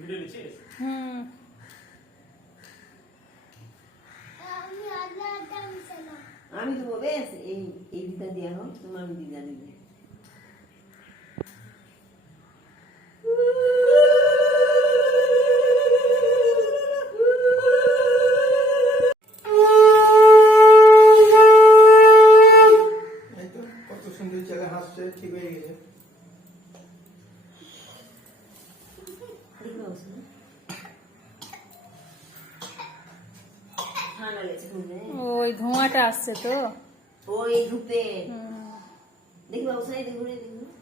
Video নিচ্ছিস? আমি তো বেশ এই দিদা দেওয়া হোক তোমার আমি দিদা দিবে কত সুন্দর ছেলে হাসছে, ঠিক হয়ে গেছে। ওই ধোঁয়াটা আসছে তো ওই ধূপে দেখি বাবু সাই দেখুন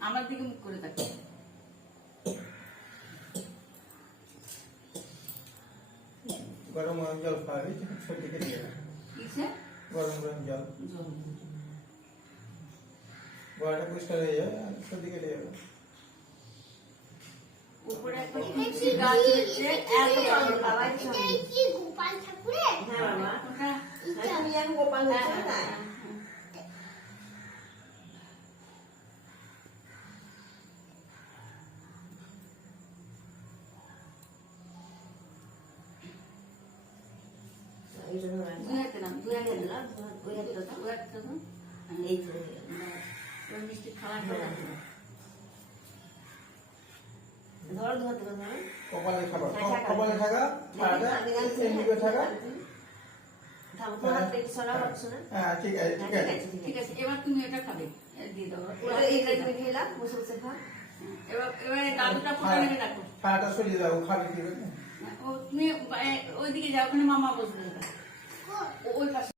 আমার দিকে মুখ করে থাকে। গরম গরম জল খাওয়াবি, সর্দি কেটে যাবে। কিসে? গরম গরম জল, গলাটা পরিষ্কার হয়ে যাবে আর সর্দি কেটে যাবে। উপরে একটা তুলসী গাছ হয়েছে, এত বড় বাবা। গোপাল ঠাকুরের হ্যাঁ বাবা ওটা তুমি এখন গোপাল হচ্ছে না দুই হাতে না, দুই হাতে না, ওই হাতটা দাও। দুই হাতে দাও। এই তো ওই মিষ্টি খাওয়াটা দাও। ধরো ধরো ধরো কপালে থাকা, কপালে থাকা, ছাড়াটা এমনিকে থাকা। থামো তো হাত থেকে সরাও হচ্ছে না হ্যাঁ ঠিক আছে, ঠিক আছে। ঠিক আছে, এবার তুমি এটা খাবে। দিয়ে দাও। ওটা এইটা তুমি খেলা বসে বসে খা এবার দাদুটা ফোটা মেরে রাখো। ছাড়াটা সরিয়ে দাও, খাবে কি করে? ও তুমি ওইদিকে যাও, ওখানে মামা বসবে। ওই পাশে